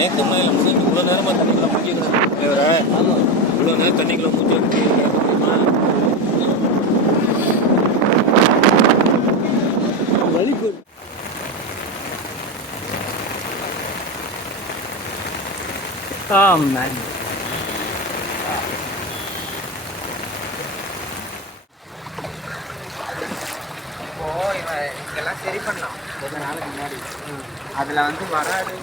நேற்று மழையில் இவ்வளோ நேரமாக தண்ணிக்குள்ள முக்கியிருந்தேன் வேற இவ்வளோ நேரம் தண்ணிக்குள்ள மூச்சு வச்சு கிடக்குமா ஆமாம் இப்போ இவன் இதெல்லாம் சரி பண்ணலாம். கொஞ்ச நாளுக்கு முன்னாடி அதில் வந்து வராது.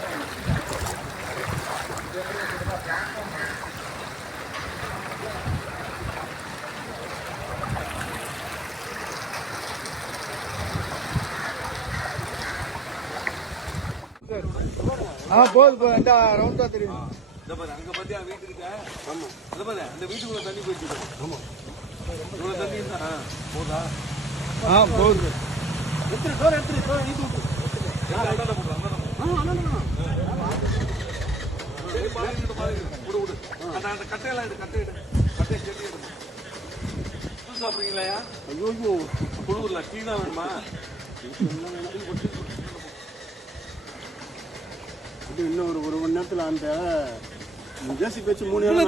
ஆ போகுது போகுது ரெண்டா ரவுண்டா தெரியும் இந்த பாரு அங்கே பார்த்தியா வீட்டு இருக்க? ஆமாம் அதை பாரு அந்த வீட்டுக்குள்ள தண்ணி போயிட்டு ஆமாம் இவ்வளோ தண்ணி இருந்தா போதா? ஆ போகுது. டோர் டோர் நீ தூக்கு. எல்லாம். சரி, பாருங்க, பாருங்க. விடு, விடு. அந்த- அந்த கட்டையெல்லாம் எடு, கட்டை எடு. கட்டையை செடி எடு. புது சாப்பிடுறீங்களாயா? ஐயோ, குளிர்ல தான் வேணுமா இது இன்னும் ஒரு ஒரு மணி நேரத்துல அந்த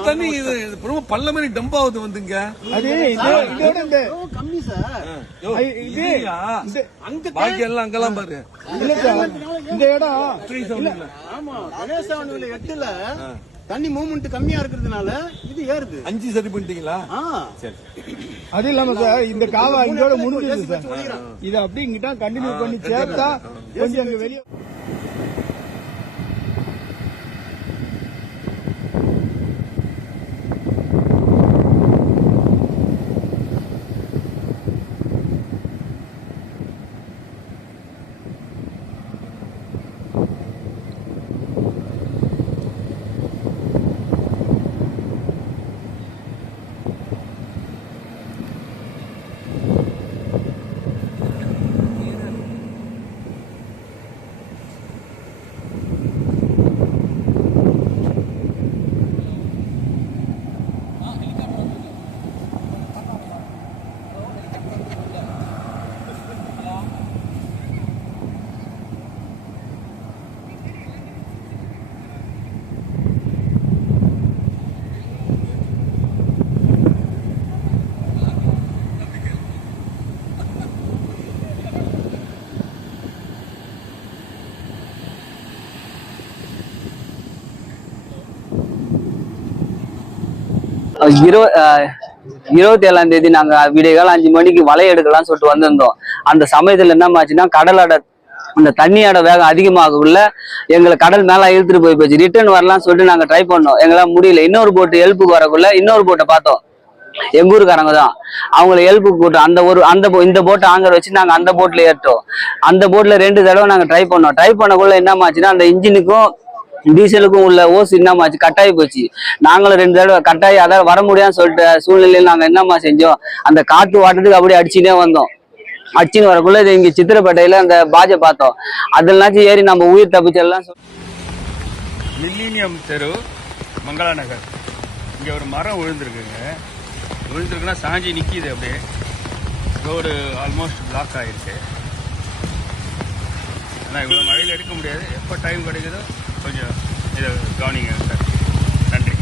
தண்ணி இது ரொம்ப பள்ள மாதிரி டம்ப் ஆகுது வந்துங்க. கம்மி சார். அங்க பாக்கி எல்லாம் அங்கெல்லாம் பாரு. இந்த இடம் ஆமா கணேசாவணில எட்டுல தண்ணி மூவ்மெண்ட் கம்மியா இருக்கிறதுனால இது ஏறுது. அஞ்சு சரி பண்ணிட்டீங்களா? அது இல்லாம சார் இந்த காவா இதோட முடிஞ்சது சார். இது அப்படி இங்கிட்ட கண்டினியூ பண்ணி சேர்த்தா கொஞ்சம் அங்க வெளியே இருப இருபத்தி ஏழாம் தேதி நாங்க விடிய காலம் அஞ்சு மணிக்கு வலை எடுக்கலாம்னு சொல்லிட்டு வந்திருந்தோம். அந்த சமயத்துல என்ன ஆச்சுன்னா கடலோட அந்த தண்ணியோட வேகம் அதிகமாகக்குள்ள எங்களை கடல் மேல இழுத்துட்டு போய் போச்சு. ரிட்டர்ன் வரலாம்னு சொல்லிட்டு நாங்க ட்ரை பண்ணோம். எங்களால் முடியல. இன்னொரு போட்டு ஹெல்ப்புக்கு வரக்குள்ள இன்னொரு போட்டை பார்த்தோம். எங்க ஊருக்காரங்க தான். அவங்கள எழுப்பு கூட்டம் அந்த ஒரு அந்த இந்த போட்டை ஆங்கர் வச்சு நாங்க அந்த போட்ல ஏறிட்டோம். அந்த போட்ல ரெண்டு தடவை நாங்க ட்ரை பண்ணோம். ட்ரை பண்ணக்குள்ள என்னமாச்சுன்னா அந்த இன்ஜினுக்கும் டீசலுக்கும் உள்ள ஓஸ் என்னமாச்சு கட்டாயி போச்சு. நாங்களும் ரெண்டு தடவை கட்டாயி அதாவது வர முடியாதுன்னு சொல்லிட்டு சூழ்நிலையில் நாங்கள் என்னம்மா செஞ்சோம்? அந்த காற்று வாட்டத்துக்கு அப்படியே அடிச்சுட்டே வந்தோம். அடிச்சுன்னு வரக்குள்ள இது இங்கே சித்திரப்பேட்டையில் அந்த பாஜை பார்த்தோம். அதுலனாச்சும் ஏறி நம்ம உயிர் தப்பிச்செல்லாம் மில்லினியம் தெரு மங்களா நகர் இங்கே ஒரு மரம் விழுந்திருக்குங்க. விழுந்திருக்குன்னா சாஞ்சி நிற்கிது அப்படியே. ரோடு ஆல்மோஸ்ட் பிளாக் ஆகிருக்கு ஆனால் இவ்வளோ மழையில் எடுக்க முடியாது. எப்போ டைம் கிடைக்குதோ கொஞ்சம் இதை கவனிங்க. சார் நன்றி.